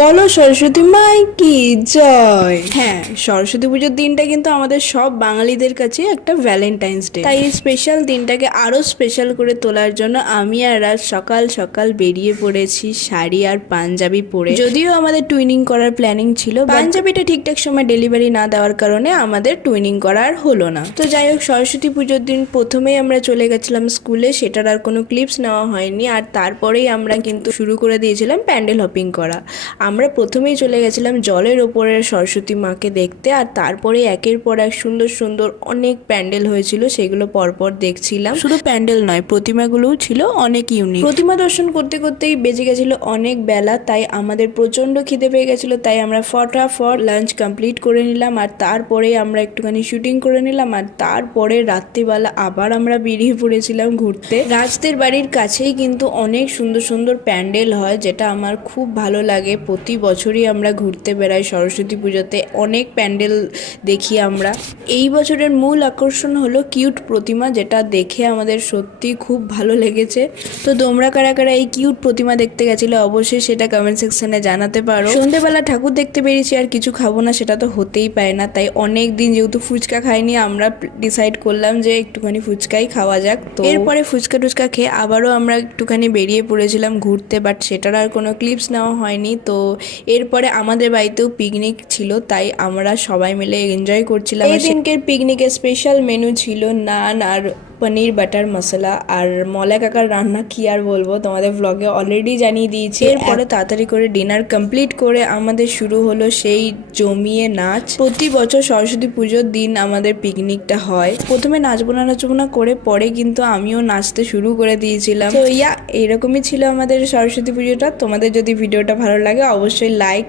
বলো সরস্বতী মাই কি জয়। হ্যাঁ, সরস্বতী পুজোর দিনটা কিন্তু আমাদের সব বাঙালিদের কাছে একটা ভ্যালেন্টাইন্স ডে। তাই এই স্পেশাল দিনটাকে আরো স্পেশাল করে তোলার জন্য আমি আর রাজ সকাল সকাল বেরিয়ে পড়েছি শাড়ি আর পাঞ্জাবি পরে। যদিও আমাদের টুইনিং করার প্ল্যানিং ছিল, পাঞ্জাবিটা ঠিকঠাক সময় ডেলিভারি না দেওয়ার কারণে আমাদের টুইনিং করার হলো না। তো যাই হোক, সরস্বতী পুজোর দিন প্রথমেই আমরা চলে গেছিলাম স্কুলে, সেটার আর কোনো ক্লিপস নেওয়া হয়নি। আর তারপরেই আমরা কিন্তু শুরু করে দিয়েছিলাম প্যান্ডেল হপিং করা। আমরা প্রথমেই চলে গেছিলাম জলের ওপরের সরস্বতী মাকে দেখতে, আর তারপরে একের পর এক সুন্দর সুন্দর অনেক প্যান্ডেল হয়েছিল, সেগুলো পরপর দেখছিলাম। শুধু প্যান্ডেল নয়, প্রতিমাগুলোও ছিল অনেক ইউনিক। প্রতিমা দর্শন করতে করতেই বেজে গেছিল অনেক বেলা, তাই আমাদের প্রচন্ড খিদে পেয়ে গেছিল। তাই আমরা ফটাফট লাঞ্চ কমপ্লিট করে নিলাম, আর তারপরে আমরা একটুখানি শুটিং করে নিলাম। আর তারপরে রাত্রিবেলা আবার আমরা বেরিয়ে পড়েছিলাম ঘুরতে। রাজদের বাড়ির কাছেই কিন্তু অনেক সুন্দর সুন্দর প্যান্ডেল হয়, যেটা আমার খুব ভালো লাগে। প্রতি বছরই আমরা ঘুরতে বেড়াই সরস্বতী পুজোতে, অনেক প্যান্ডেল দেখি আমরা। এই বছরের মূল আকর্ষণ হলো কিউট প্রতিমা, যেটা দেখে আমাদের সত্যি খুব ভালো লেগেছে। তো তোমরা কারা কারা এই কিউট প্রতিমা দেখতে গেছিলে অবশ্যই সেটা কমেন্ট সেকশনে জানাতে পারো। সন্ধ্যেবেলা ঠাকুর দেখতে বেরিয়েছি, আর কিছু খাবো না সেটা তো হতেই পারে না। তাই অনেক দিন যেহেতু ফুচকা খাইনি, আমরা ডিসাইড করলাম যে একটুখানি ফুচকাই খাওয়া যাক। তো এরপরে ফুচকা টুচকা খেয়ে আবারও আমরা একটুখানি বেরিয়ে পড়েছিলাম ঘুরতে, বাট সেটার আর কোনো ক্লিপস নেওয়া হয়নি। তো এরপরে আমাদের বাড়িতেও পিকনিক ছিল, তাই আমরা সবাই মিলে এনজয় করছিলাম। এই দিনকের পিকনিকের স্পেশাল মেনু ছিল নান আর পনির বাটার মশলা। আর মলাই কাকার রান্না কি আর বলবো, তোমাদের ব্লগে অলরেডি জানিয়ে দিয়েছি। এরপরে তাড়াতাড়ি করে ডিনার কমপ্লিট করে আমাদের শুরু হলো সেই জমিয়ে নাচ। প্রতি বছর সরস্বতী পুজোর দিন আমাদের পিকনিকটা হয়। প্রথমে নাচবো না করে পরে কিন্তু আমিও নাচতে শুরু করে দিয়েছিলাম। তো এইরকমই ছিল আমাদের সরস্বতী পুজোটা। তোমাদের যদি ভিডিওটা ভালো লাগে অবশ্যই লাইক